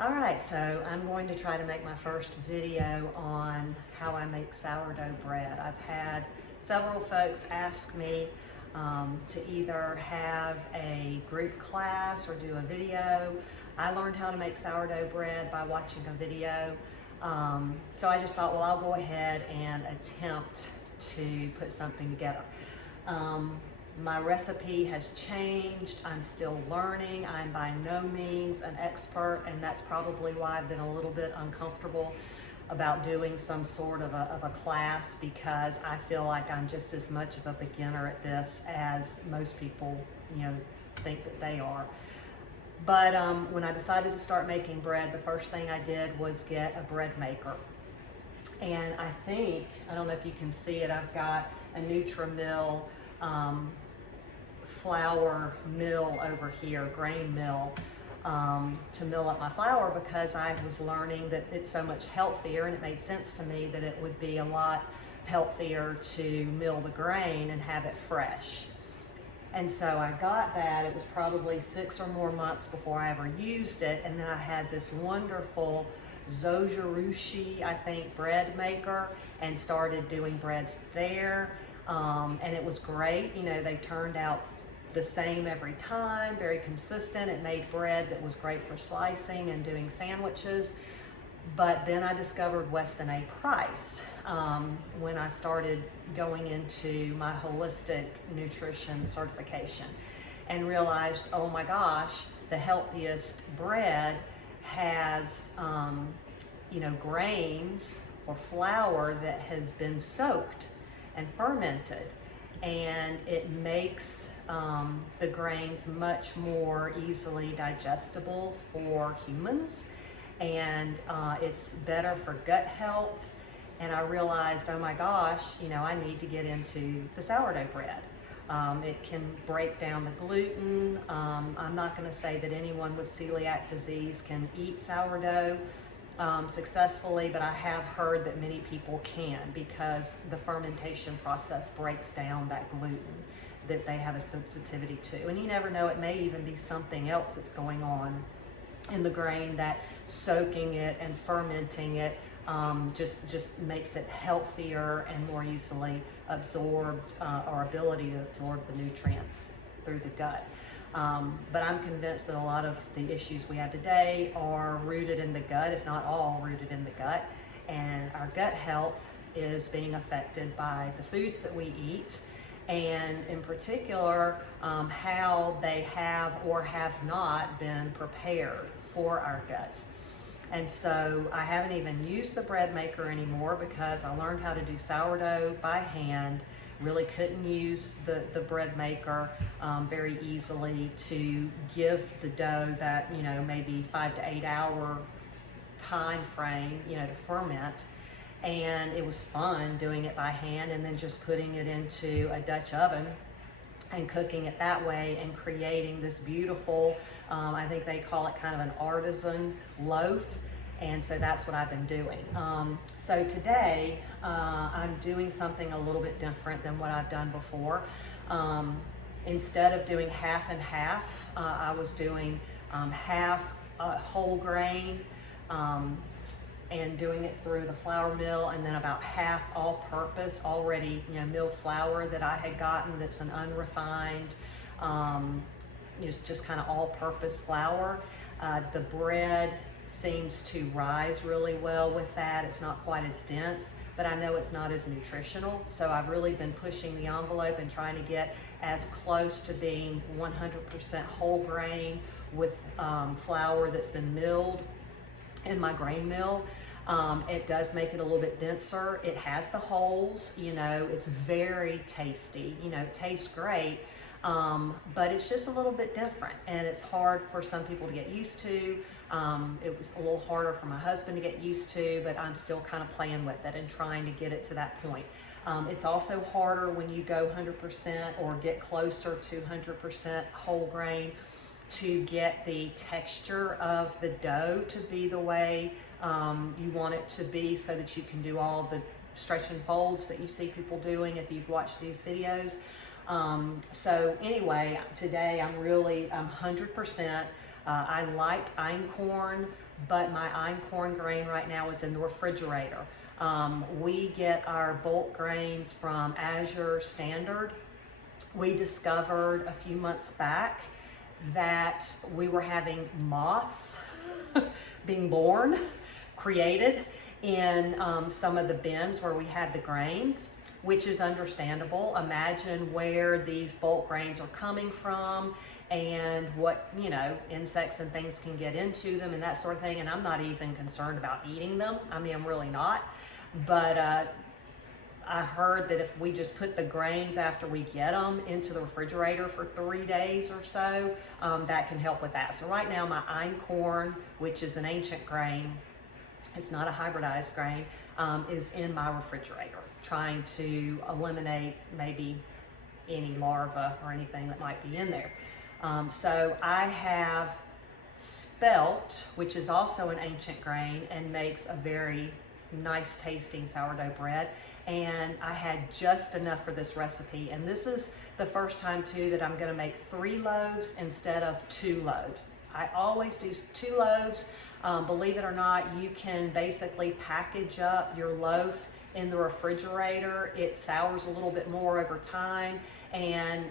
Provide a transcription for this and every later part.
All right, so I'm going to try to make my first video on how I make sourdough bread. I've had several folks ask me to either have a group class or do a video. I learned how to make sourdough bread by watching a video. So I just thought, well, I'll go ahead and attempt to put something together. My recipe has changed. I'm still learning. I'm by no means an expert, and that's probably why I've been a little bit uncomfortable about doing some sort of a class, because I feel like I'm just as much of a beginner at this as most people, think that they are. But when I decided to start making bread, the first thing I did was get a bread maker. And I don't know if you can see it, I've got a Nutri-Mill flour mill over here, grain mill, to mill up my flour, because I was learning that it's so much healthier, and it made sense to me that it would be a lot healthier to mill the grain and have it fresh. And so I got that. It was probably 6 or more months before I ever used it, and then I had this wonderful Zojirushi, bread maker, and started doing breads there. And it was great. They turned out the same every time, very consistent. It made bread that was great for slicing and doing sandwiches. But then I discovered Weston A. Price when I started going into my holistic nutrition certification, and realized, oh my gosh, the healthiest bread has grains or flour that has been soaked and fermented, and it makes the grains much more easily digestible for humans, and it's better for gut health. And I realized, oh my gosh, I need to get into the sourdough bread. It can break down the gluten. I'm not going to say that anyone with celiac disease can eat sourdough successfully, but I have heard that many people can, because the fermentation process breaks down that gluten that they have a sensitivity to. And you never know, it may even be something else that's going on in the grain, that soaking it and fermenting it just makes it healthier and more easily absorbed, our ability to absorb the nutrients through the gut. But I'm convinced that a lot of the issues we have today are rooted in the gut, if not all rooted in the gut. And our gut health is being affected by the foods that we eat, and in particular, how they have or have not been prepared for our guts. And so I haven't even used the bread maker anymore, because I learned how to do sourdough by hand. Really couldn't use the bread maker very easily to give the dough that, maybe 5 to 8 hour time frame, to ferment. And it was fun doing it by hand, and then just putting it into a Dutch oven and cooking it that way, and creating this beautiful, I think they call it kind of an artisan loaf. And so that's what I've been doing. So today, I'm doing something a little bit different than what I've done before. Instead of doing half and half, I was doing half whole grain, and doing it through the flour mill, and then about half all-purpose, already milled flour that I had gotten, that's an unrefined, just kind of all-purpose flour. The bread seems to rise really well with that. It's not quite as dense, but I know it's not as nutritional. So I've really been pushing the envelope and trying to get as close to being 100% whole grain with flour that's been milled in my grain mill. It does make it a little bit denser. It has the holes, it's very tasty, tastes great. But it's just a little bit different, and it's hard for some people to get used to. It was a little harder for my husband to get used to, but I'm still kind of playing with it and trying to get it to that point. It's also harder when you go 100% or get closer to 100% whole grain, to get the texture of the dough to be the way you want it to be, so that you can do all the stretch and folds that you see people doing if you've watched these videos. So anyway, today I'm 100%. I like einkorn, but my einkorn grain right now is in the refrigerator. We get our bulk grains from Azure Standard. We discovered a few months back that we were having moths being born, created in some of the bins where we had the grains, which is understandable. Imagine where these bulk grains are coming from and what, you know, insects and things can get into them and that sort of thing. And I'm not even concerned about eating them. I mean, I'm really not. But I heard that if we just put the grains after we get them into the refrigerator for 3 days or so, that can help with that. So right now my einkorn, which is an ancient grain, it's not a hybridized grain, is in my refrigerator, trying to eliminate maybe any larva or anything that might be in there. So I have spelt, which is also an ancient grain and makes a very nice tasting sourdough bread, and I had just enough for this recipe. And this is the first time too that I'm going to make 3 loaves instead of 2 loaves. I always do 2 loaves. Believe it or not, you can basically package up your loaf in the refrigerator. It sours a little bit more over time, and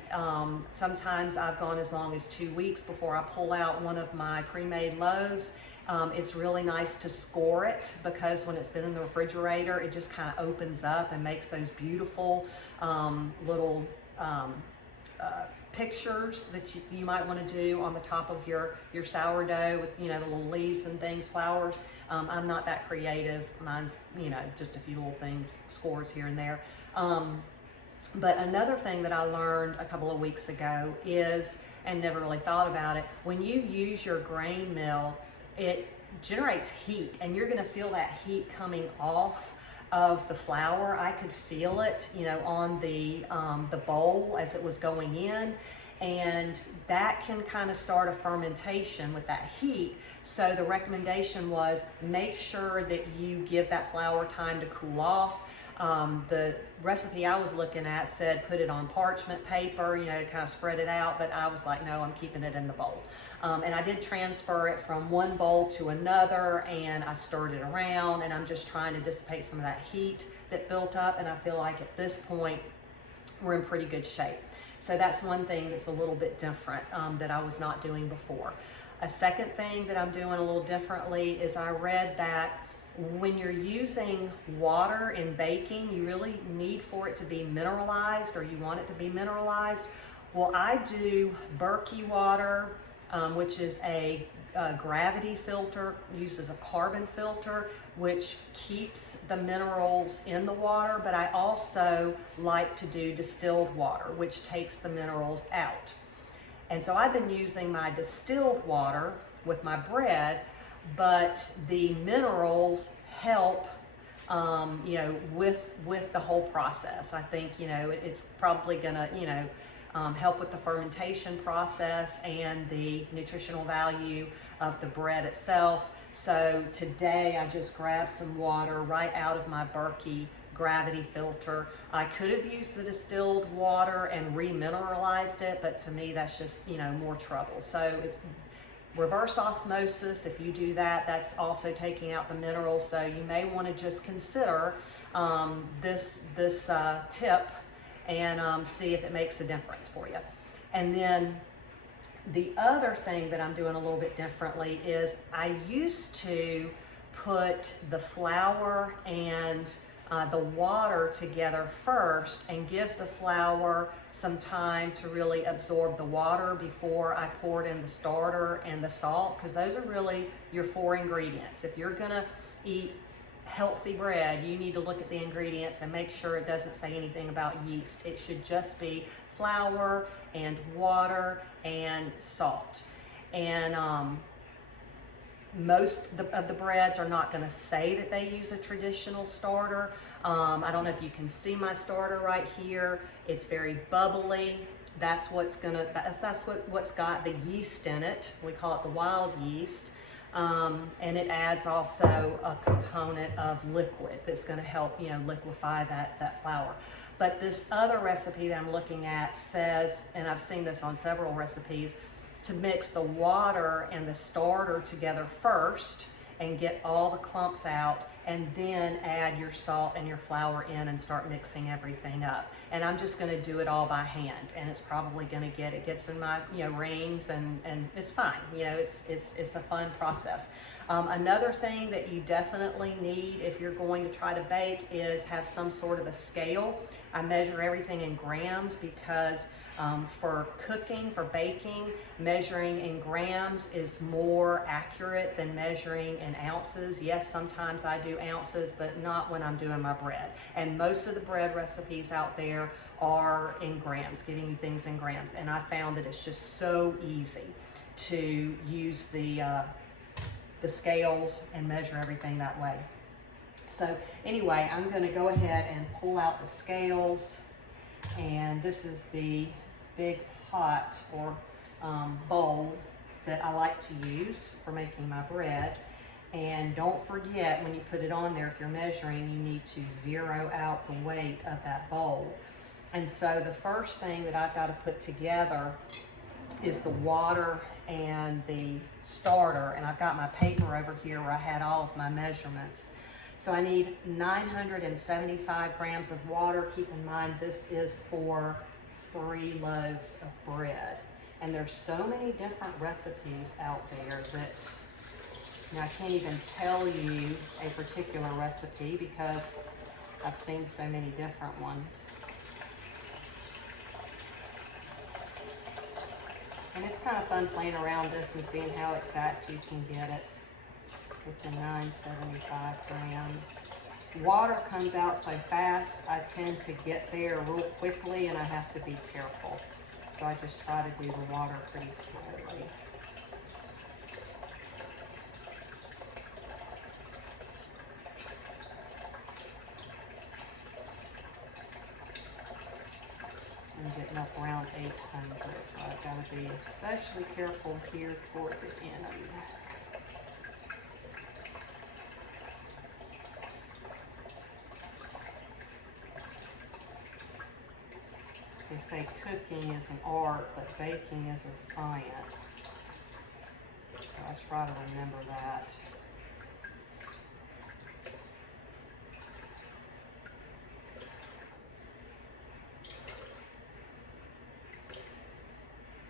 sometimes I've gone as long as 2 weeks before I pull out one of my pre-made loaves. It's really nice to score it, because when it's been in the refrigerator, it just kind of opens up and makes those beautiful little pictures that you might want to do on the top of your sourdough with, you know, the little leaves and things, flowers. I'm not that creative. Mine's, you know, just a few little things, scores here and there. But another thing that I learned a couple of weeks ago is, and never really thought about it, when you use your grain mill, it generates heat, and you're going to feel that heat coming off of the flour. I could feel it, you know, on the bowl as it was going in, and that can kind of start a fermentation with that heat. So the recommendation was make sure that you give that flour time to cool off. The recipe I was looking at said put it on parchment paper, you know, to kind of spread it out, but I was like, no, I'm keeping it in the bowl. And I did transfer it from one bowl to another, and I stirred it around, and I'm just trying to dissipate some of that heat that built up, and I feel like at this point we're in pretty good shape. So that's one thing that's a little bit different that I was not doing before. A second thing that I'm doing a little differently is I read that when you're using water in baking, you really need for it to be mineralized, or you want it to be mineralized. Well, I do Berkey water, which is a gravity filter, uses a carbon filter, which keeps the minerals in the water, but I also like to do distilled water, which takes the minerals out. And so I've been using my distilled water with my bread, but the minerals help, you know, with the whole process. I think, you know, it's probably gonna, you know, help with the fermentation process and the nutritional value of the bread itself. So today I just grabbed some water right out of my Berkey gravity filter. I could have used the distilled water and remineralized it, but to me that's just, you know, more trouble. So it's reverse osmosis. If you do that, that's also taking out the minerals. So you may want to just consider this tip and see if it makes a difference for you. And then the other thing that I'm doing a little bit differently is I used to put the flour and the water together first and give the flour some time to really absorb the water before I poured in the starter and the salt, because those are really your 4 ingredients. If you're gonna eat healthy bread, you need to look at the ingredients and make sure it doesn't say anything about yeast. It should just be flour and water and salt. And most of the breads are not going to say that they use a traditional starter. I don't know if you can see my starter right here. It's very bubbly. That's what's got the yeast in it. We call it the wild yeast. And it adds also a component of liquid that's going to help, you know, liquefy that flour. But this other recipe that I'm looking at says, and I've seen this on several recipes, to mix the water and the starter together first and get all the clumps out, and then add your salt and your flour in and start mixing everything up. And I'm just gonna do it all by hand, and it's probably gonna it gets in my, rings, and it's fine. It's a fun process. Another thing that you definitely need if you're going to try to bake is have some sort of a scale. I measure everything in grams because for cooking, for baking, measuring in grams is more accurate than measuring in ounces. Yes, sometimes I do ounces, but not when I'm doing my bread. And most of the bread recipes out there are in grams, giving you things in grams. And I found that it's just so easy to use the scales and measure everything that way. So anyway, I'm gonna go ahead and pull out the scales, and this is the big pot or bowl that I like to use for making my bread. And don't forget, when you put it on there, if you're measuring, you need to zero out the weight of that bowl. And so the first thing that I've got to put together is the water and the starter. And I've got my paper over here where I had all of my measurements. So I need 975 grams of water. Keep in mind, this is for 3 loaves of bread. And there's so many different recipes out there that I can't even tell you a particular recipe because I've seen so many different ones. And it's kind of fun playing around this and seeing how exact you can get it with the 975 grams. Water comes out so fast, I tend to get there real quickly and I have to be careful. So I just try to do the water pretty slowly. I'm getting up around 800, so I've got to be especially careful here toward the end. They say cooking is an art, but baking is a science. So I try to remember that.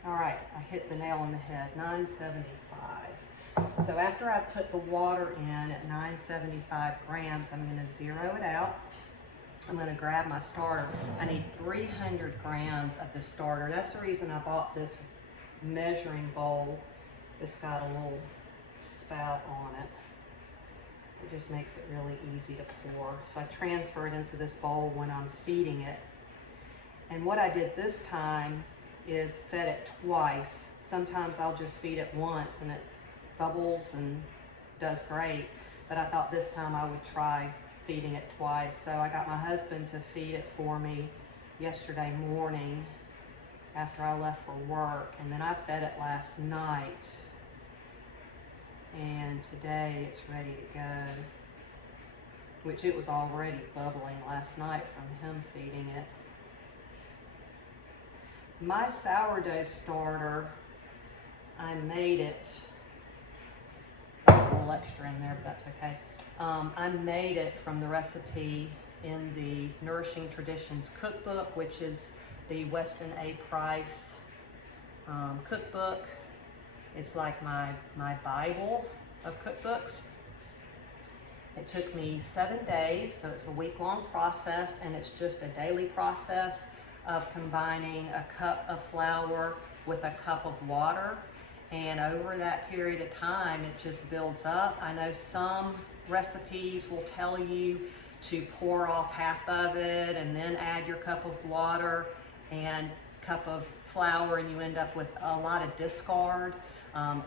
All right, I hit the nail on the head, 975. So after I've put the water in at 975 grams, I'm gonna zero it out. I'm gonna grab my starter. I need 300 grams of the starter. That's the reason I bought this measuring bowl. It's got a little spout on it. It just makes it really easy to pour. So I transfer it into this bowl when I'm feeding it. And what I did this time is fed it twice. Sometimes I'll just feed it once and it bubbles and does great. But I thought this time I would try feeding it twice. So I got my husband to feed it for me yesterday morning after I left for work, and then I fed it last night, and today it's ready to go, which it was already bubbling last night from him feeding it. My sourdough starter, I made it, a little extra in there, but that's okay. I made it from the recipe in the Nourishing Traditions cookbook, which is the Weston A. Price cookbook. It's like my Bible of cookbooks. It took me 7 days, so it's a week-long process, and it's just a daily process of combining a cup of flour with a cup of water. And over that period of time, it just builds up. I know some recipes will tell you to pour off half of it and then add your cup of water and cup of flour, and you end up with a lot of discard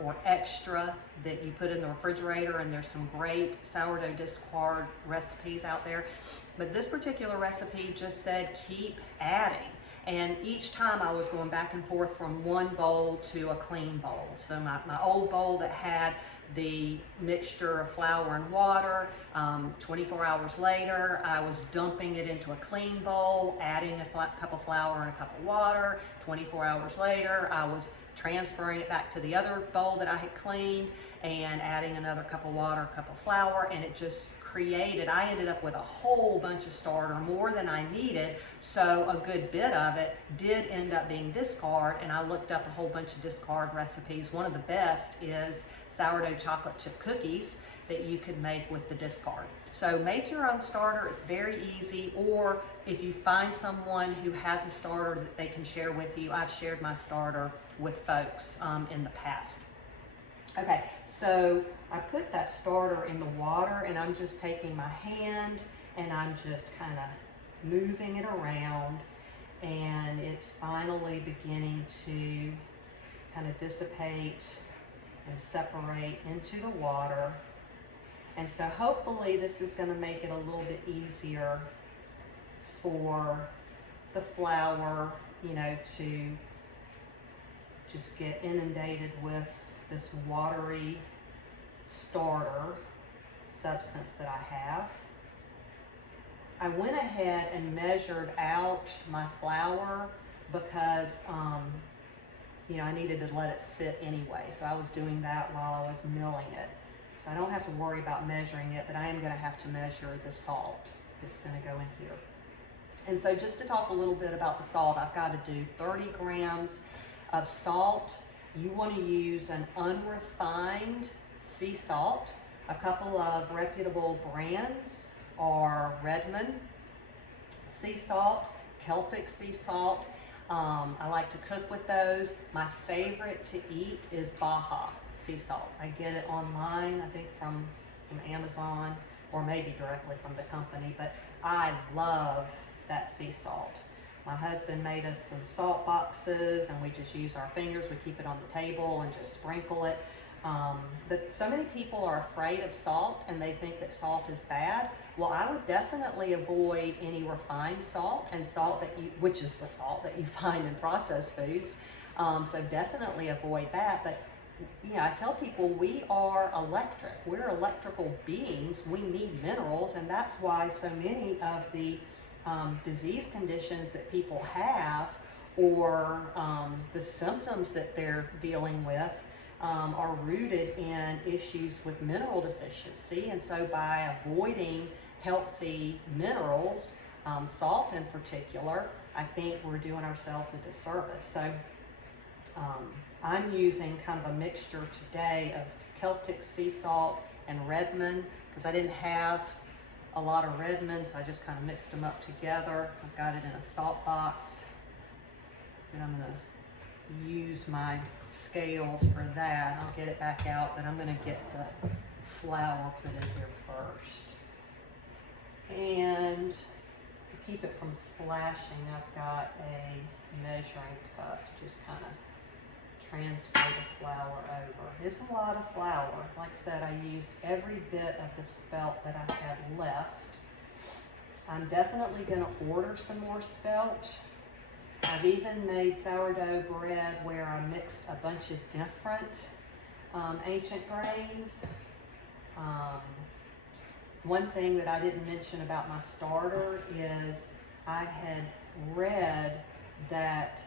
or extra that you put in the refrigerator, and there's some great sourdough discard recipes out there. But this particular recipe just said keep adding. And each time I was going back and forth from one bowl to a clean bowl. So my old bowl that had the mixture of flour and water, 24 hours later, I was dumping it into a clean bowl, adding a cup of flour and a cup of water. 24 hours later, I was transferring it back to the other bowl that I had cleaned and adding another cup of water, a cup of flour, and it just created, I ended up with a whole bunch of starter, more than I needed, so a good bit of it did end up being discard, and I looked up a whole bunch of discard recipes. One of the best is sourdough chocolate chip cookies that you could make with the discard. So make your own starter, it's very easy, or if you find someone who has a starter that they can share with you. I've shared my starter with folks in the past. Okay, so I put that starter in the water, and I'm just taking my hand and I'm just kind of moving it around, and it's finally beginning to kind of dissipate and separate into the water. And so hopefully this is going to make it a little bit easier for the flour, you know, to just get inundated with this watery starter substance that I have. I went ahead and measured out my flour because, you know, I needed to let it sit anyway. So I was doing that while I was milling it. So I don't have to worry about measuring it, but I am going to have to measure the salt that's going to go in here. And so just to talk a little bit about the salt, I've got to do 30 grams of salt. You want to use an unrefined sea salt. A couple of reputable brands are Redmond sea salt, Celtic sea salt. I like to cook with those. My favorite to eat is Baja sea salt. I get it online, I think from Amazon, or maybe directly from the company, but I love that sea salt. My husband made us some salt boxes, and we just use our fingers. We keep it on the table and just sprinkle it. But so many people are afraid of salt, and they think that salt is bad. Well, I would definitely avoid any refined salt, and salt that you, which is the salt that you find in processed foods. So definitely avoid that. But you know, I tell people we are electric. We're electrical beings. We need minerals, and that's why so many of the disease conditions that people have, or the symptoms that they're dealing with, are rooted in issues with mineral deficiency. And so by avoiding healthy minerals, salt in particular, I think we're doing ourselves a disservice. So I'm using kind of a mixture today of Celtic sea salt and Redmond, because I didn't have a lot of Redmond, so I just kind of mixed them up together. I've got it in a salt box, and I'm going to use my scales for that. I'll get it back out, but I'm going to get the flour put in here first. And to keep it from splashing, I've got a measuring cup to just kind of transfer the flour over. It's a lot of flour. Like I said, I used every bit of the spelt that I had left. I'm definitely going to order some more spelt. I've even made sourdough bread where I mixed a bunch of different ancient grains. One thing that I didn't mention about my starter is I had read that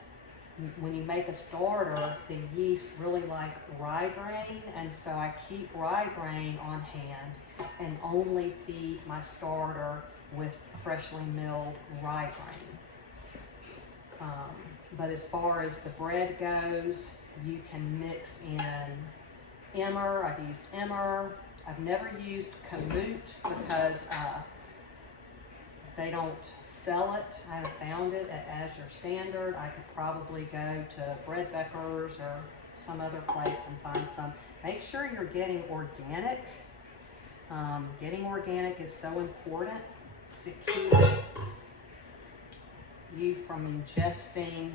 when you make a starter, the yeast really like rye grain, and so I keep rye grain on hand and only feed my starter with freshly milled rye grain. But as far as the bread goes, you can mix in emmer. I've used emmer. I've never used kamut because they don't sell it. I haven't found it at Azure Standard. I could probably go to Bread Becker's or some other place and find some. Make sure you're getting organic. Getting organic is so important to keep you from ingesting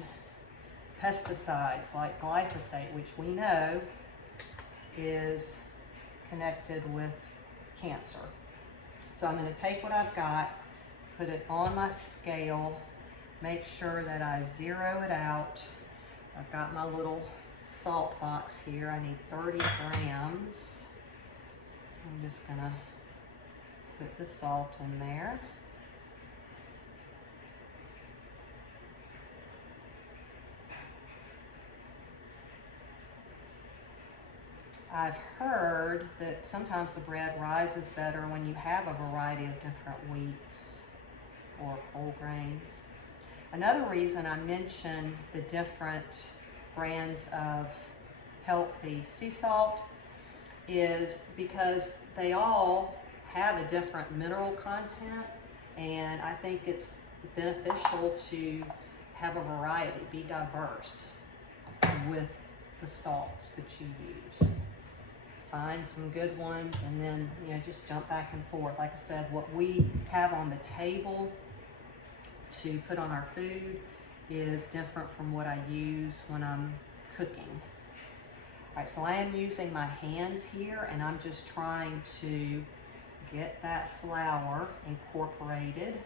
pesticides like glyphosate, which we know is connected with cancer. So I'm going to take what I've got, put it on my scale, make sure that I zero it out. I've got my little salt box here. I need 30 grams. I'm just going to put the salt in there. I've heard that sometimes the bread rises better when you have a variety of different wheats or whole grains. Another reason I mention the different brands of healthy sea salt is because they all have a different mineral content, and I think it's beneficial to have a variety, be diverse with the salts that you use. Find some good ones and then, you know, just jump back and forth. Like I said, what we have on the table to put on our food is different from what I use when I'm cooking. All right, so I am using my hands here, and I'm just trying to get that flour incorporated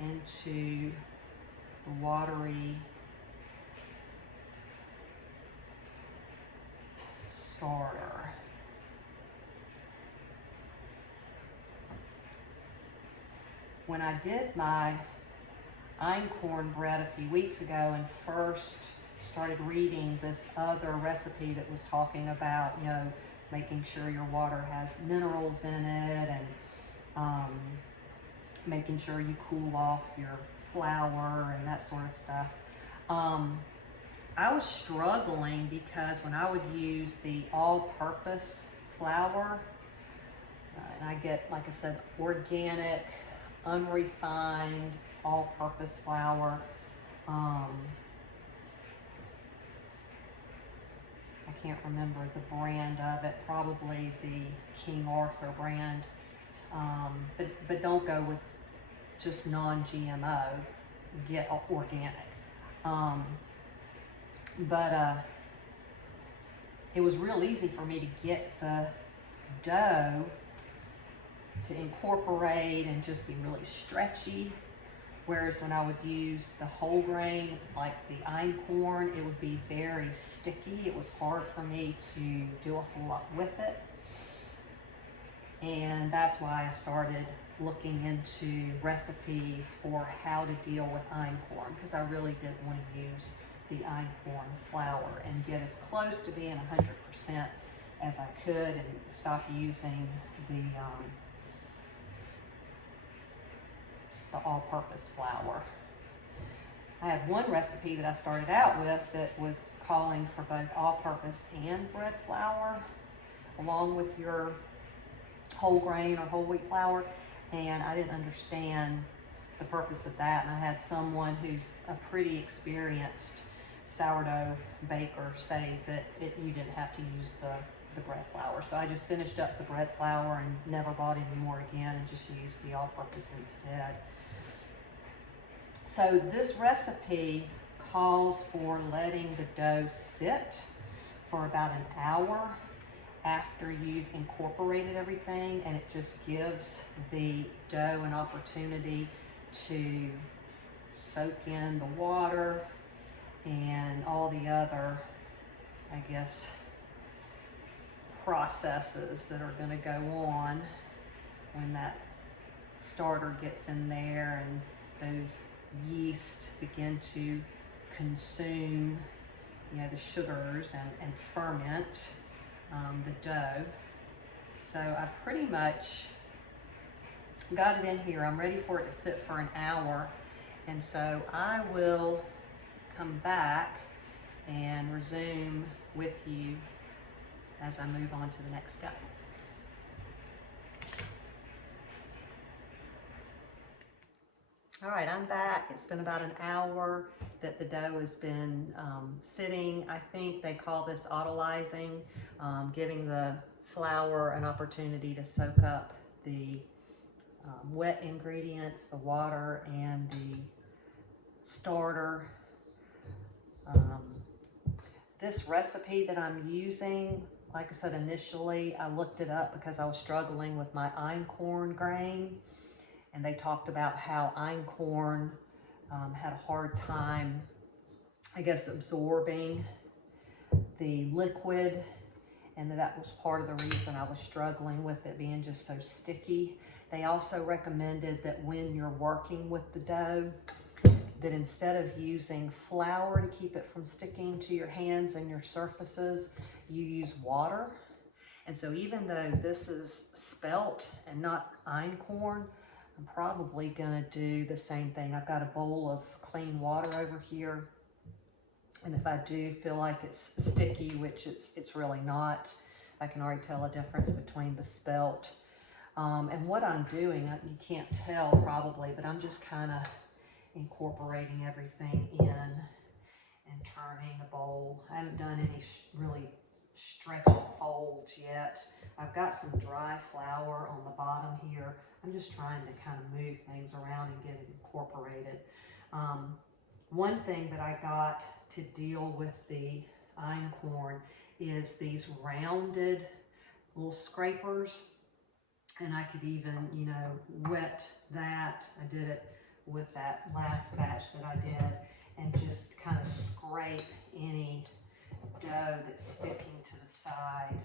into the watery starter. When I did my einkorn bread a few weeks ago and first started reading this other recipe that was talking about, you know, making sure your water has minerals in it, and making sure you cool off your flour and that sort of stuff. I was struggling because when I would use the all-purpose flour, and I get, like I said, organic, unrefined, all-purpose flour. I can't remember the brand of it, probably the King Arthur brand. But don't go with just non-GMO, get organic. It was real easy for me to get the dough to incorporate and just be really stretchy. Whereas when I would use the whole grain, like the einkorn, it would be very sticky. It was hard for me to do a whole lot with it. And that's why I started looking into recipes for how to deal with einkorn, because I really didn't want to use the einkorn flour, and get as close to being 100% as I could and stop using the all-purpose flour. I had one recipe that I started out with that was calling for both all-purpose and bread flour along with your whole grain or whole wheat flour, and I didn't understand the purpose of that. And I had someone who's a pretty experienced sourdough baker say that you didn't have to use the bread flour. So I just finished up the bread flour and never bought any more again, and just used the all-purpose instead. So this recipe calls for letting the dough sit for about an hour after you've incorporated everything, and it just gives the dough an opportunity to soak in the water and all the other, I guess, processes that are going to go on when that starter gets in there and those yeast begin to consume, you know, the sugars and ferment the dough. So I pretty much got it in here. I'm ready for it to sit for an hour, and so I will come back and resume with you as I move on to the next step. All right, I'm back. It's been about an hour that the dough has been sitting. I think they call this autolyzing, giving the flour an opportunity to soak up the wet ingredients, the water and the starter. This recipe that I'm using, like I said, initially I looked it up because I was struggling with my einkorn grain, and they talked about how einkorn had a hard time, I guess, absorbing the liquid, and that was part of the reason I was struggling with it being just so sticky. They also recommended that when you're working with the dough, that instead of using flour to keep it from sticking to your hands and your surfaces, you use water. And so even though this is spelt and not einkorn, I'm probably gonna do the same thing. I've got a bowl of clean water over here. And if I do feel like it's sticky, which it's really not, I can already tell a difference between the spelt. And what I'm doing, you can't tell probably, but I'm just kind of incorporating everything in and turning the bowl. I haven't done any really stretching folds yet. I've got some dry flour on the bottom here. I'm just trying to kind of move things around and get it incorporated. One thing that I got to deal with the einkorn is these rounded little scrapers, and I could even, you know, wet that. I did it with that last batch that I did, and just kind of scrape any dough that's sticking to the side.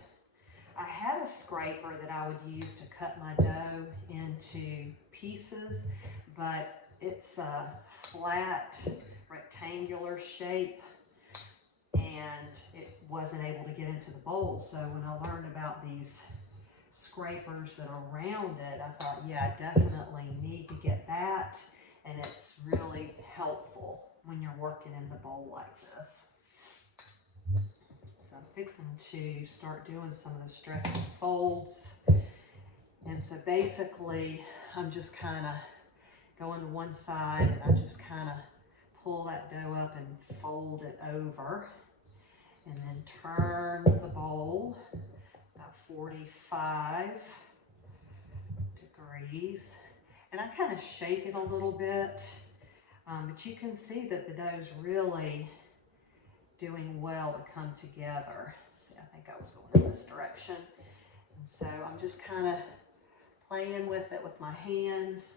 I had a scraper that I would use to cut my dough into pieces, but it's a flat rectangular shape and it wasn't able to get into the bowl. So when I learned about these scrapers that are rounded, I thought, yeah, I definitely need to get that, and it's really helpful when you're working in the bowl like this. So I'm fixing to start doing some of the stretching folds. And so basically, I'm just kind of going to one side, and I just kind of pull that dough up and fold it over, and then turn the bowl about 45 degrees. And I kind of shake it a little bit, but you can see that the dough's really doing well to come together. See, I think I was going in this direction. And so I'm just kind of playing with it with my hands.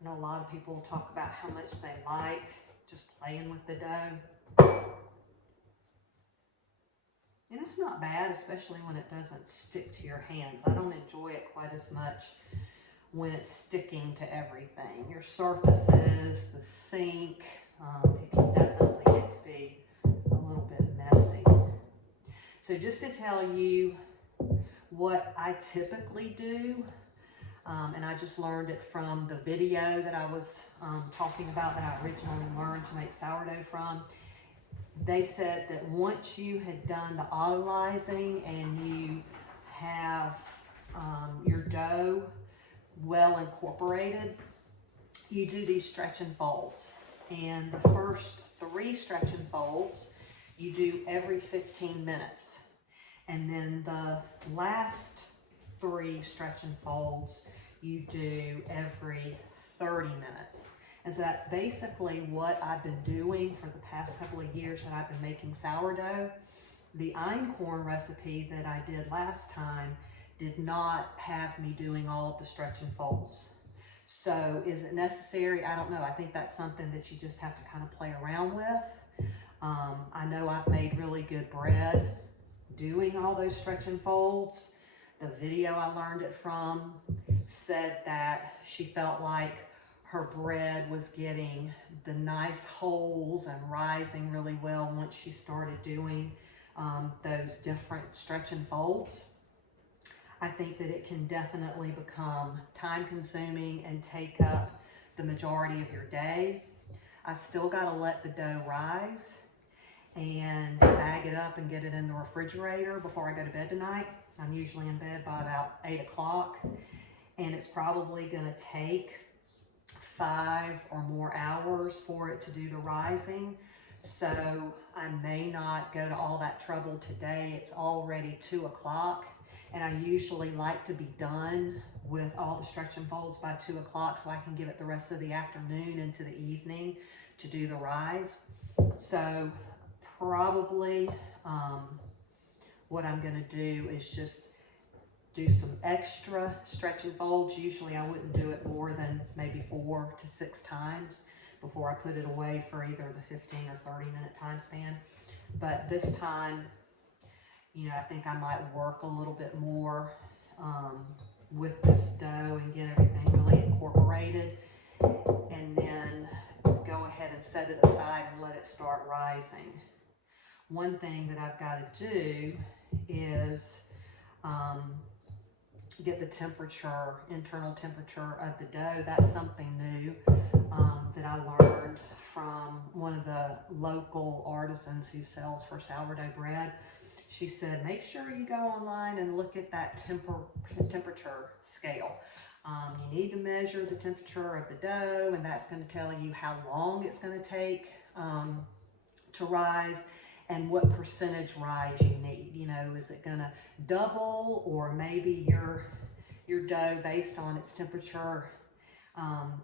I know a lot of people talk about how much they like just playing with the dough. And it's not bad, especially when it doesn't stick to your hands. I don't enjoy it quite as much when it's sticking to everything. Your surfaces, the sink, it can definitely get to be a little bit messy. So just to tell you what I typically do, and I just learned it from the video that I was talking about that I originally learned to make sourdough from. They said that once you had done the autolyzing and you have your dough well incorporated, you do these stretch and folds. And the first 3 stretch and folds you do every 15 minutes. And then the last 3 stretch and folds you do every 30 minutes. And so that's basically what I've been doing for the past couple of years that I've been making sourdough. The einkorn recipe that I did last time did not have me doing all of the stretch and folds. So is it necessary? I don't know. I think that's something that you just have to kind of play around with. I know I've made really good bread doing all those stretch and folds. The video I learned it from said that she felt like her bread was getting the nice holes and rising really well once she started doing those different stretch and folds. I think that it can definitely become time consuming and take up the majority of your day. I've still got to let the dough rise and bag it up and get it in the refrigerator before I go to bed tonight. I'm usually in bed by about 8 o'clock, and it's probably going to take 5 or more hours for it to do the rising. So I may not go to all that trouble today. It's already 2 o'clock, and I usually like to be done with all the stretch and folds by 2 o'clock so I can give it the rest of the afternoon into the evening to do the rise. So probably what I'm going to do is just do some extra stretch and folds. Usually I wouldn't do it more than maybe 4 to 6 times before I put it away for either the 15 or 30 minute time span. But this time, you know, I think I might work a little bit more with this dough and get everything really incorporated, and then go ahead and set it aside and let it start rising. One thing that I've got to do is get the temperature, internal temperature of the dough. That's something new that I learned from one of the local artisans who sells her sourdough bread. She said, make sure you go online and look at that temperature scale. You need to measure the temperature of the dough, and that's going to tell you how long it's going to take to rise and what percentage rise you need. You know, is it going to double, or maybe your dough based on its temperature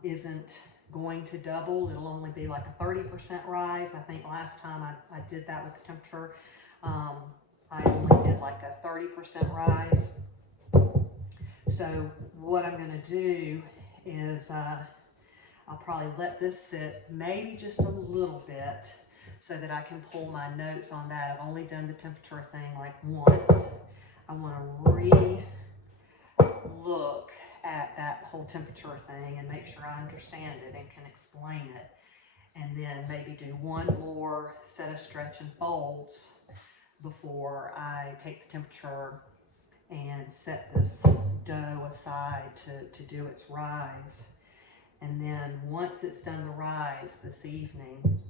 isn't going to double. It'll only be like a 30% rise. I think last time I did that with the temperature, I only did like a 30% rise. So what I'm going to do is I'll probably let this sit maybe just a little bit so that I can pull my notes on that. I've only done the temperature thing like once. I want to re-look at that whole temperature thing and make sure I understand it and can explain it. And then maybe do one more set of stretch and folds before I take the temperature and set this dough aside to do its rise. And then once it's done the rise this evening,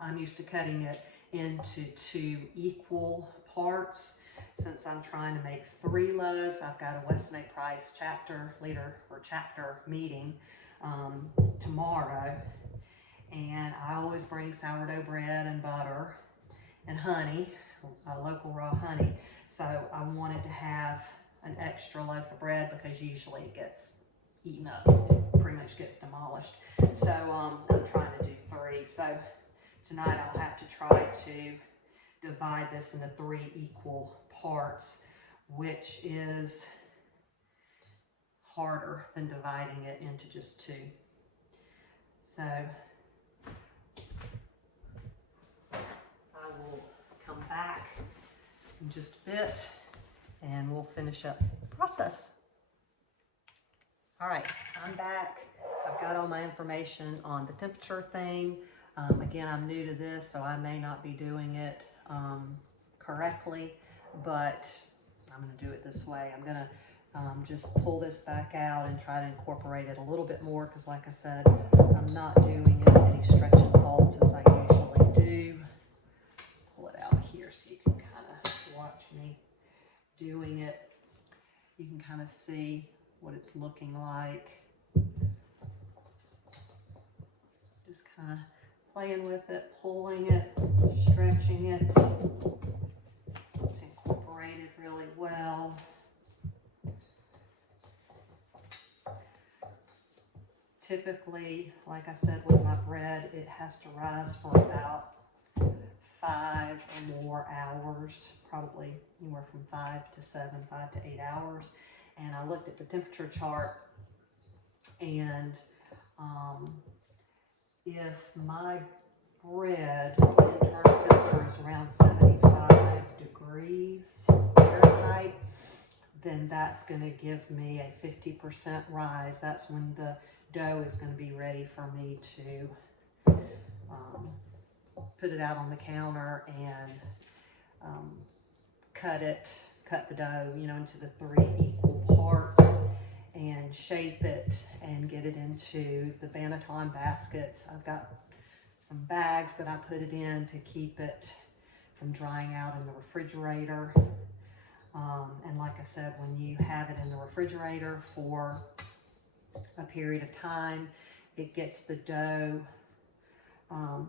I'm used to cutting it into 2 equal parts. Since I'm trying to make 3 loaves, I've got a Weston A. Price chapter meeting tomorrow. And I always bring sourdough bread and butter and honey, local raw honey. So I wanted to have an extra loaf of bread because usually it gets eaten up. It pretty much gets demolished. So I'm trying to do 3. So tonight I'll have to try to divide this into 3 equal parts, which is harder than dividing it into just 2. So I will come back in just a bit and we'll finish up the process. All right, I'm back. I've got all my information on the temperature thing. Again, I'm new to this, so I may not be doing it correctly, but I'm going to do it this way. I'm going to just pull this back out and try to incorporate it a little bit more because, like I said, I'm not doing as many stretch and folds as I usually do. Pull it out here so you can kind of watch me doing it. You can kind of see what it's looking like. Just kind of playing with it, pulling it, stretching it. It's incorporated really well. Typically, like I said, with my bread, it has to rise for about 5 or more hours, probably anywhere from 5 to 7, 5 to 8 hours. And I looked at the temperature chart, and if my bread internal temperature is around 75 degrees Fahrenheit, then that's going to give me a 50% rise. That's when the dough is going to be ready for me to put it out on the counter and cut the dough, you know, into the 3 equal parts and shape it and get it into the Banneton baskets. I've got some bags that I put it in to keep it from drying out in the refrigerator. And like I said, when you have it in the refrigerator for a period of time, it gets the dough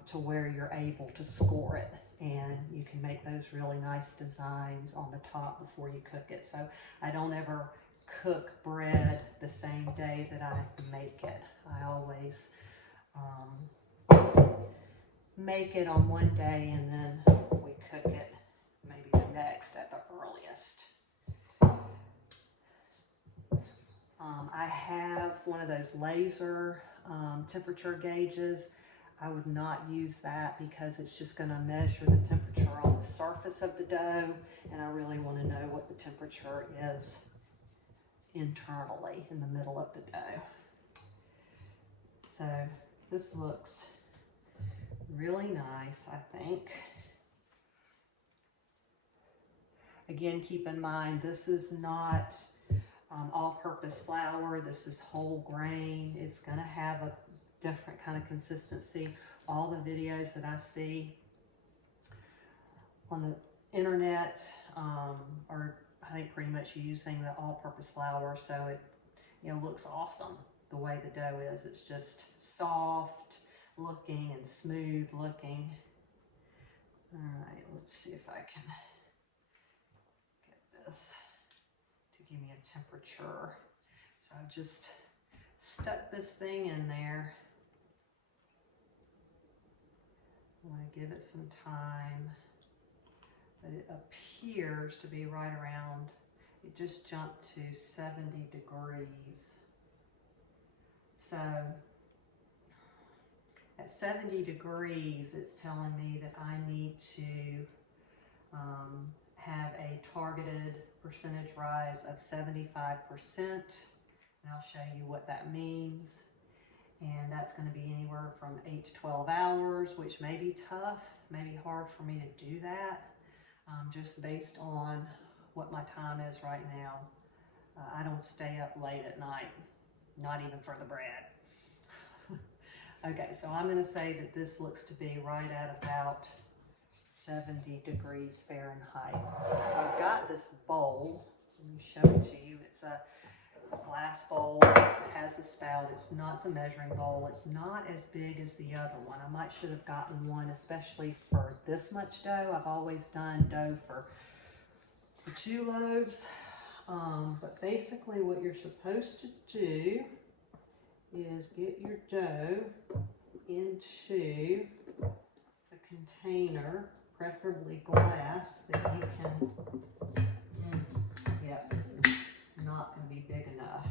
to where you're able to score it, and you can make those really nice designs on the top before you cook it. So I don't ever cook bread the same day that I make it. I always make it on one day and then we cook it maybe the next at the earliest. I have one of those laser temperature gauges. I would not use that because it's just going to measure the temperature on the surface of the dough, and I really want to know what the temperature is internally in the middle of the dough. So this looks really nice, I think. Again, keep in mind, this is not all-purpose flour. This is whole grain. It's going to have a different kind of consistency. All the videos that I see on the internet are, I think, pretty much using the all-purpose flour, so it, you know, looks awesome the way the dough is. It's just soft looking and smooth looking. All right, let's see if I can get this to give me a temperature. So I just stuck this thing in there. I want to give it some time, but it appears to be right around, it just jumped to 70 degrees. So at 70 degrees, it's telling me that I need to have a targeted percentage rise of 75%. And I'll show you what that means. And that's going to be anywhere from 8 to 12 hours, which may be tough, may be hard for me to do that, just based on what my time is right now. I don't stay up late at night, not even for the bread. Okay, so I'm going to say that this looks to be right at about 70 degrees Fahrenheit. So I've got this bowl. Let me show it to you. It's a glass bowl. It has a spout. It's not a measuring bowl. It's not as big as the other one. I should have gotten one, especially for this much dough. I've always done dough for 2 loaves. But basically what you're supposed to do is get your dough into a container, preferably glass, that you can, yep, it's not going to be big enough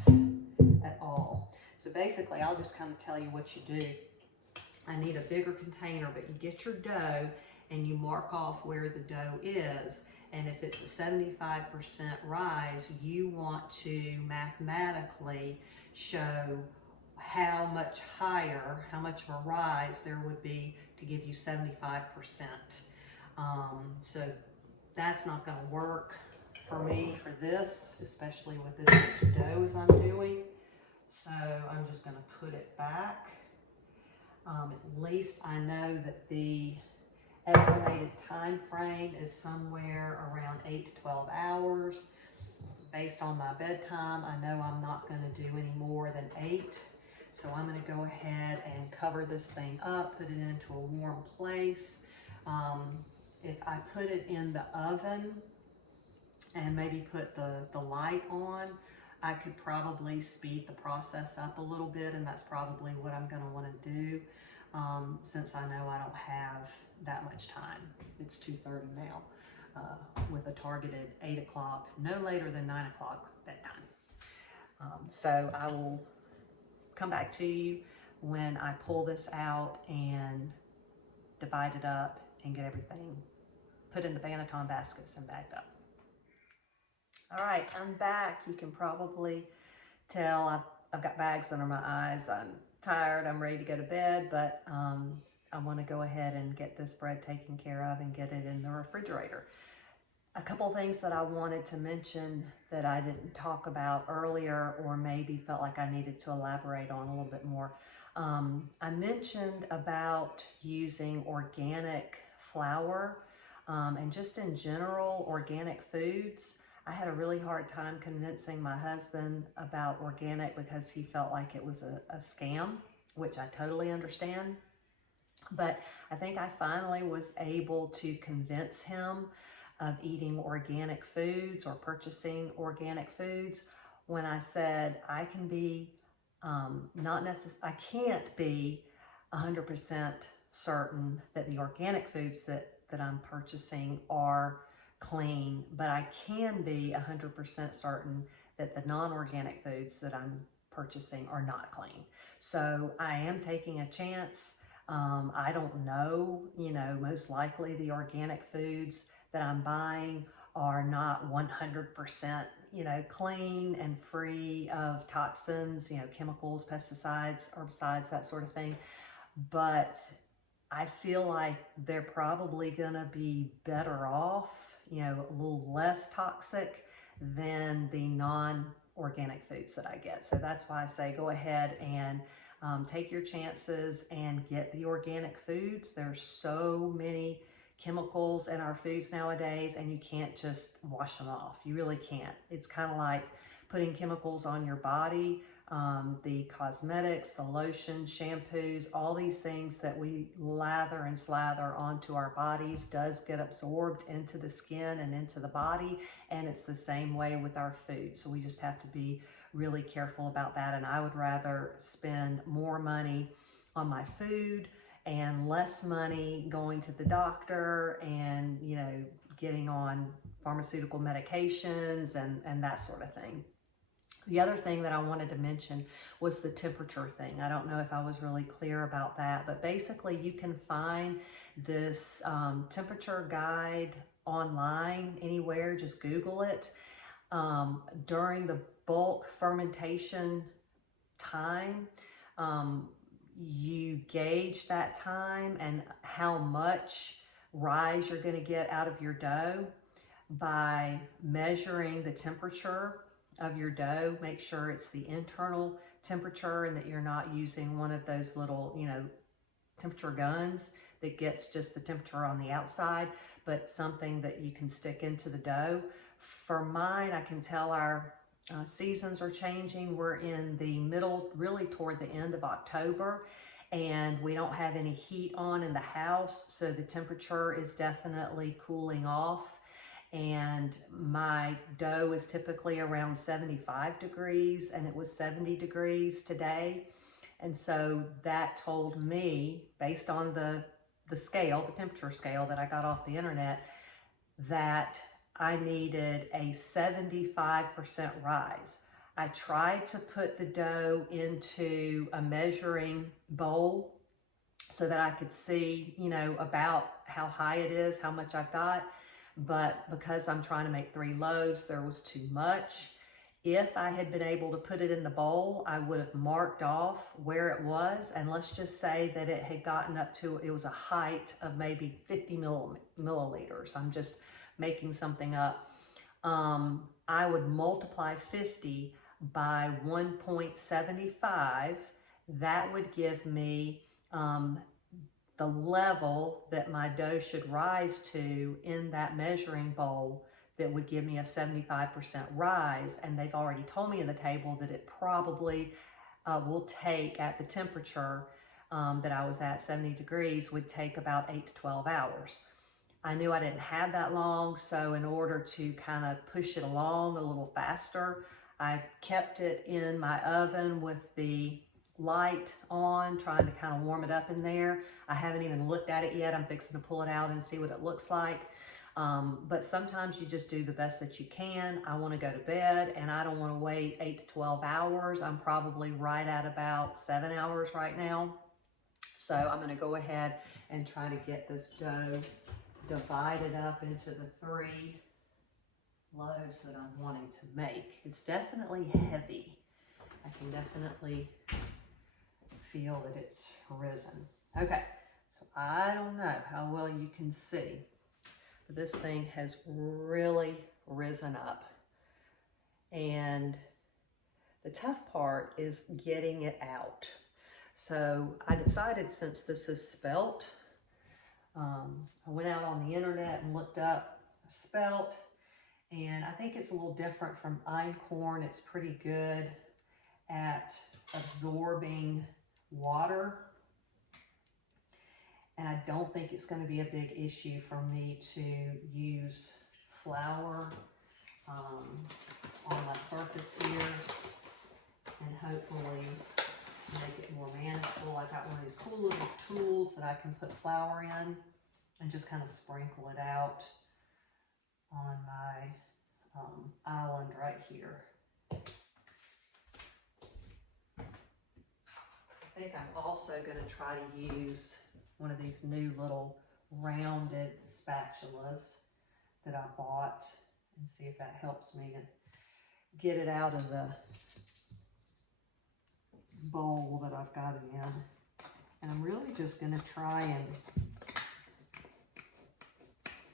at all. So basically, I'll just kind of tell you what you do. I need a bigger container, but you get your dough and you mark off where the dough is. And if it's a 75% rise, you want to mathematically show how much higher, how much of a rise there would be to give you 75%. So that's not going to work for me for this, especially with this much dough as I'm doing. So I'm just going to put it back. At least I know that the estimated time frame is somewhere around 8 to 12 hours. Based on my bedtime, I know I'm not going to do any more than 8. So I'm going to go ahead and cover this thing up, put it into a warm place. If I put it in the oven and maybe put the light on, I could probably speed the process up a little bit, and that's probably what I'm going to want to do, since I know I don't have that much time. It's 2:30 now, with a targeted 8 o'clock, no later than 9 o'clock bedtime. So I will come back to you when I pull this out and divide it up and get everything put in the Banneton baskets and bagged up. All right, I'm back. You can probably tell I've got bags under my eyes. I'm tired, I'm ready to go to bed, but I want to go ahead and get this bread taken care of and get it in the refrigerator. A couple things that I wanted to mention that I didn't talk about earlier, or maybe felt like I needed to elaborate on a little bit more. I mentioned about using organic flour, and just in general, organic foods. I had a really hard time convincing my husband about organic because he felt like it was a scam, which I totally understand. But I think I finally was able to convince him of eating organic foods or purchasing organic foods when I said I can be I can't be 100% certain that the organic foods that I'm purchasing are clean, but I can be 100% certain that the non-organic foods that I'm purchasing are not clean. So I am taking a chance. I don't know, most likely the organic foods that I'm buying are not 100%, clean and free of toxins, chemicals, pesticides, herbicides, that sort of thing. But I feel like they're probably gonna be better off, you know, a little less toxic than the non-organic foods that I get. So that's why I say go ahead and take your chances and get the organic foods. There's so many chemicals in our foods nowadays, and you can't just wash them off. You really can't. It's kind of like putting chemicals on your body. The cosmetics, the lotions, shampoos, all these things that we lather and slather onto our bodies does get absorbed into the skin and into the body, and it's the same way with our food. So we just have to be really careful about that, and I would rather spend more money on my food and less money going to the doctor and, you know, getting on pharmaceutical medications and that sort of thing. The other thing that I wanted to mention was the temperature thing. I don't know if I was really clear about that, but basically you can find this temperature guide online anywhere, just Google it. During the bulk fermentation time, you gauge that time and how much rise you're going to get out of your dough by measuring the temperature of your dough. Make sure it's the internal temperature and that you're not using one of those little, you know, temperature guns that gets just the temperature on the outside, but something that you can stick into the dough. For mine, I can tell our seasons are changing. We're in the middle, really toward the end of October, and we don't have any heat on in the house, so the temperature is definitely cooling off. And my dough is typically around 75 degrees, and it was 70 degrees today. And so that told me, based on the scale, the temperature scale that I got off the internet, that I needed a 75% rise. I tried to put the dough into a measuring bowl so that I could see, you know, about how high it is, how much I've got. But because I'm trying to make 3 loaves, there was too much. If I had been able to put it in the bowl, I would have marked off where it was. And let's just say that it had gotten up to, it was a height of maybe 50 milliliters. I'm just making something up. I would multiply 50 by 1.75. That would give me the level that my dough should rise to in that measuring bowl that would give me a 75% rise. And they've already told me in the table that it probably will take, at the temperature that I was at, 70 degrees, would take about 8 to 12 hours. I knew I didn't have that long, so in order to kind of push it along a little faster, I kept it in my oven with the light on, trying to kind of warm it up in there. I haven't even looked at it yet. I'm fixing to pull it out and see what it looks like. But sometimes you just do the best that you can. I want to go to bed and I don't want to wait 8 to 12 hours. I'm probably right at about 7 hours right now. So I'm going to go ahead and try to get this dough divided up into the 3 loaves that I'm wanting to make. It's definitely heavy. I can definitely feel that it's risen. Okay, so I don't know how well you can see, but this thing has really risen up. And the tough part is getting it out. So I decided, since this is spelt, I went out on the internet and looked up spelt, and I think it's a little different from einkorn. It's pretty good at absorbing water, and I don't think it's going to be a big issue for me to use flour on my surface here and hopefully make it more manageable. I got one of these cool little tools that I can put flour in and just kind of sprinkle it out on my island right here. I think I'm also going to try to use one of these new little rounded spatulas that I bought and see if that helps me to get it out of the bowl that I've got it in. And I'm really just going to try and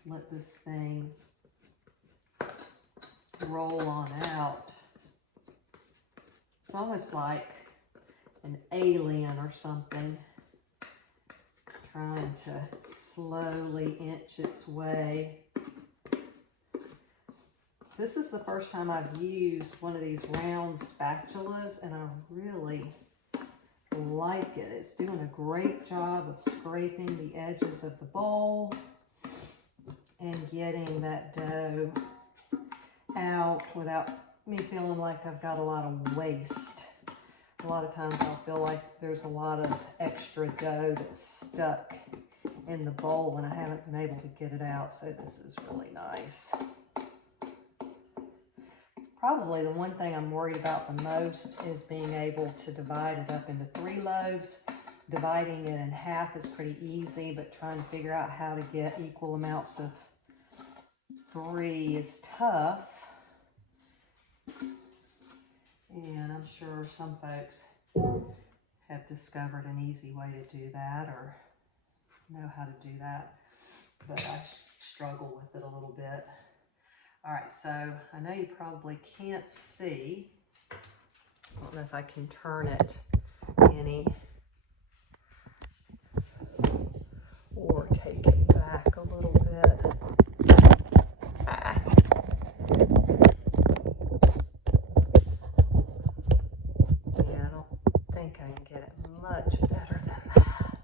let this thing roll on out. It's almost like an alien or something, trying to slowly inch its way. This is the first time I've used one of these round spatulas, and I really like it. It's doing a great job of scraping the edges of the bowl and getting that dough out without me feeling like I've got a lot of waste. A lot of times I'll feel like there's a lot of extra dough that's stuck in the bowl when I haven't been able to get it out, so this is really nice. Probably the one thing I'm worried about the most is being able to divide it up into 3 loaves. Dividing it in half is pretty easy, but trying to figure out how to get equal amounts of 3 is tough. And I'm sure some folks have discovered an easy way to do that or know how to do that, but I struggle with it a little bit. All right, so I know you probably can't see. I don't know if I can turn it any or take it back a little bit. Yeah, I don't think I can get it much better than that.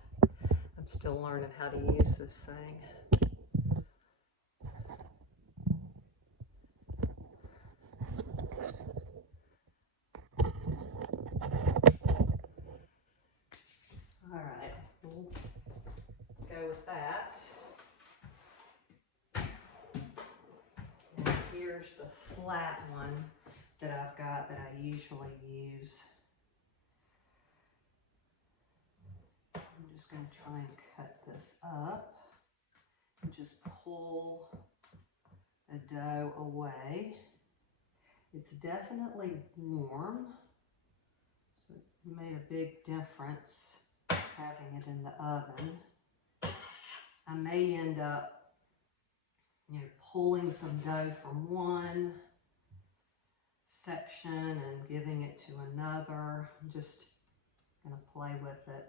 I'm still learning how to use this thing. All right, we'll go with that. And here's the flat one that I've got that I usually use. I'm just going to try and cut this up and just pull the dough away. It's definitely warm, so it made a big difference having it in the oven. I may end up, pulling some dough from one section and giving it to another. I'm just going to play with it.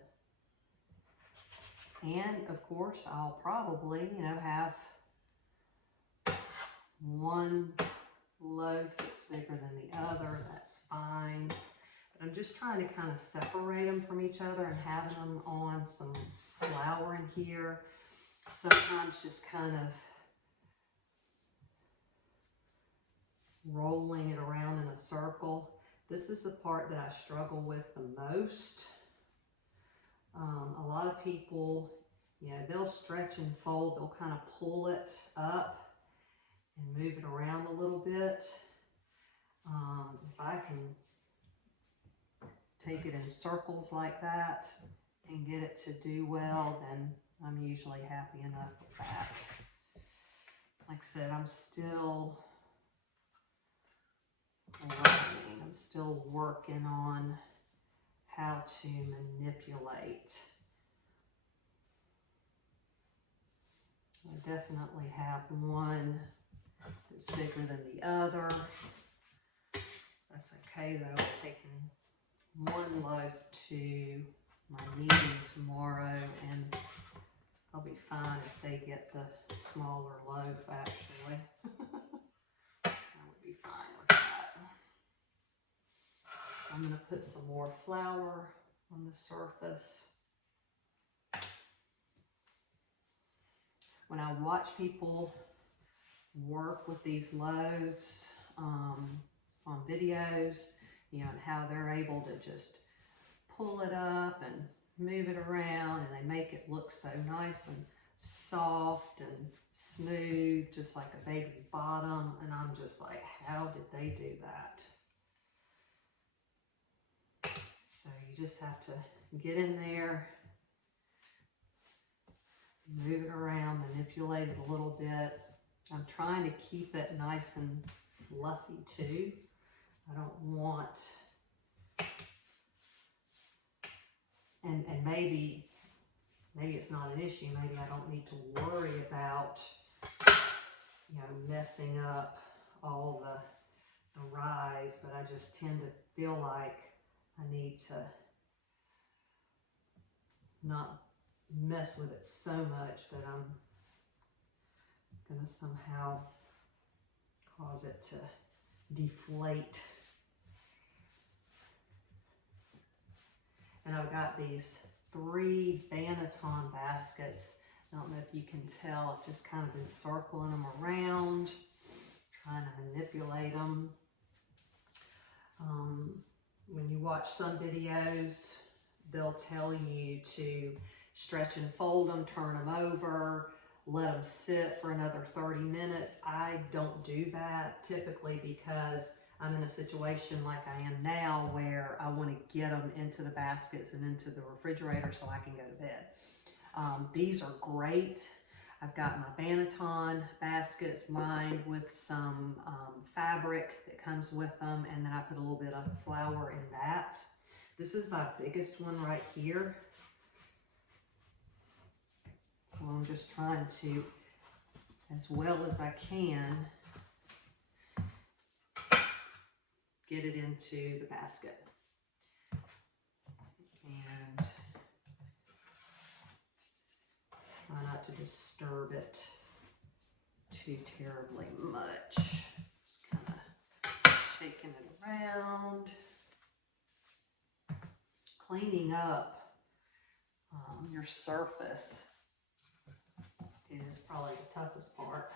And of course, I'll probably, have one loaf that's bigger than the other. That's fine. But I'm just trying to kind of separate them from each other and having them on some flour in here. Sometimes just kind of rolling it around in a circle. This is the part that I struggle with the most. A lot of people, they'll stretch and fold. They'll kind of pull it up and move it around a little bit. If I can take it in circles like that and get it to do well, then I'm usually happy enough with that. Like I said, I'm still learning. I'm still working on how to manipulate. I definitely have one that's bigger than the other. That's okay though. I'm taking one loaf to my meeting tomorrow, and I'll be fine if they get the smaller loaf actually. I would be fine with that. I'm going to put some more flour on the surface. When I watch people work with these loaves on videos, and how they're able to just pull it up and move it around, and they make it look so nice and soft and smooth, just like a baby's bottom, and I'm just like, how did they do that? So you just have to get in there, move it around, manipulate it a little bit. I'm trying to keep it nice and fluffy too. I don't want, and maybe it's not an issue. Maybe I don't need to worry about, messing up all the rise, but I just tend to feel like I need to not mess with it so much that I'm gonna somehow cause it to deflate. And I've got these 3 Banneton baskets. I don't know if you can tell, I've just kind of been circling them around, trying to manipulate them. When you watch some videos, they'll tell you to stretch and fold them, turn them over, let them sit for another 30 minutes. I don't do that typically because I'm in a situation like I am now where I want to get them into the baskets and into the refrigerator so I can go to bed. These are great. I've got my Banneton baskets lined with some fabric that comes with them, and then I put a little bit of flour in that. This is my biggest one right here. So I'm just trying to, as well as I can, get it into the basket. And try not to disturb it too terribly much. Just kind of shaking it around. Cleaning up your surface is probably the toughest part.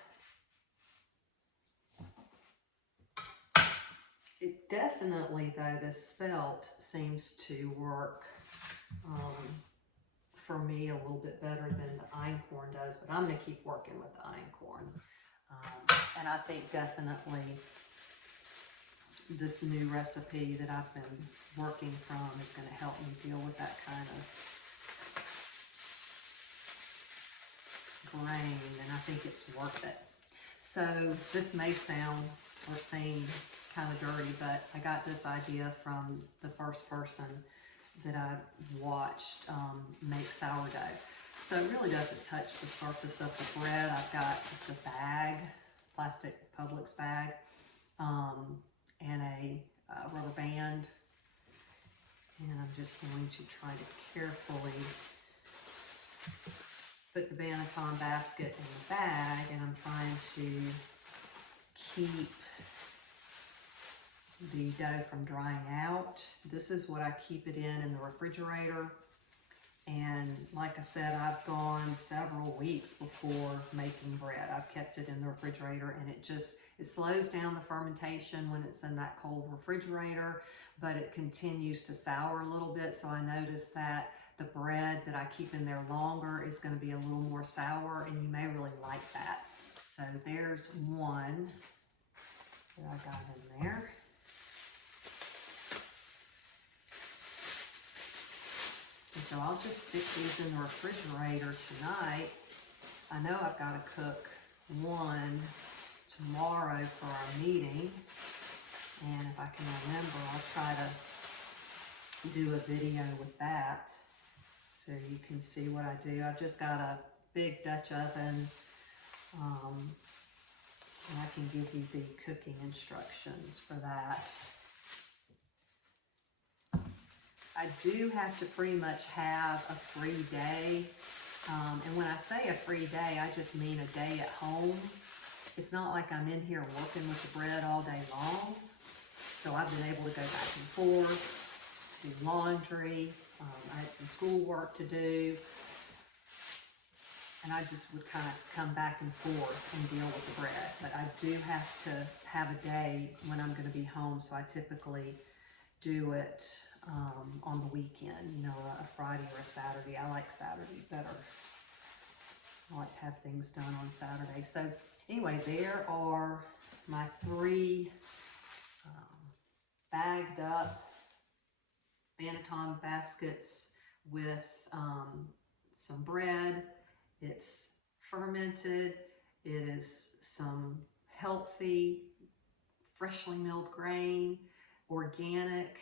It definitely, though, this spelt seems to work for me a little bit better than the einkorn does, but I'm going to keep working with the einkorn. And I think definitely this new recipe that I've been working from is going to help me deal with that kind of grain, and I think it's worth it. So this may sound or seem kind of dirty, but I got this idea from the first person that I watched make sourdough. So it really doesn't touch the surface of the bread. I've got just a bag, plastic Publix bag, and a rubber band. And I'm just going to try to carefully put the Banneton basket in the bag, and I'm trying to keep the dough from drying out. This is what I keep it in the refrigerator. And like I said, I've gone several weeks before making bread. I've kept it in the refrigerator, and it slows down the fermentation when it's in that cold refrigerator, but it continues to sour a little bit. So I noticed that the bread that I keep in there longer is going to be a little more sour, and you may really like that. So there's one that I got in there. And so I'll just stick these in the refrigerator tonight. I know I've got to cook one tomorrow for our meeting. And if I can remember, I'll try to do a video with that so you can see what I do. I've just got a big Dutch oven, and I can give you the cooking instructions for that. I do have to pretty much have a free day. And when I say a free day, I just mean a day at home. It's not like I'm in here working with the bread all day long. So I've been able to go back and forth, do laundry. I had some schoolwork to do. And I just would kind of come back and forth and deal with the bread. But I do have to have a day when I'm going to be home. So I typically do it on the weekend, you know, a Friday or a Saturday. I like Saturday better. I like to have things done on Saturday. So anyway, there are my 3 bagged up Banneton baskets with some bread. It's fermented. It is some healthy, freshly milled grain, organic.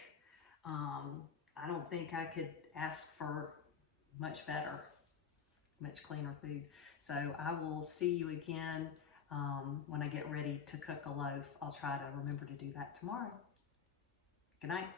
I don't think I could ask for much better, much cleaner food. So I will see you again when I get ready to cook a loaf. I'll try to remember to do that tomorrow. Good night.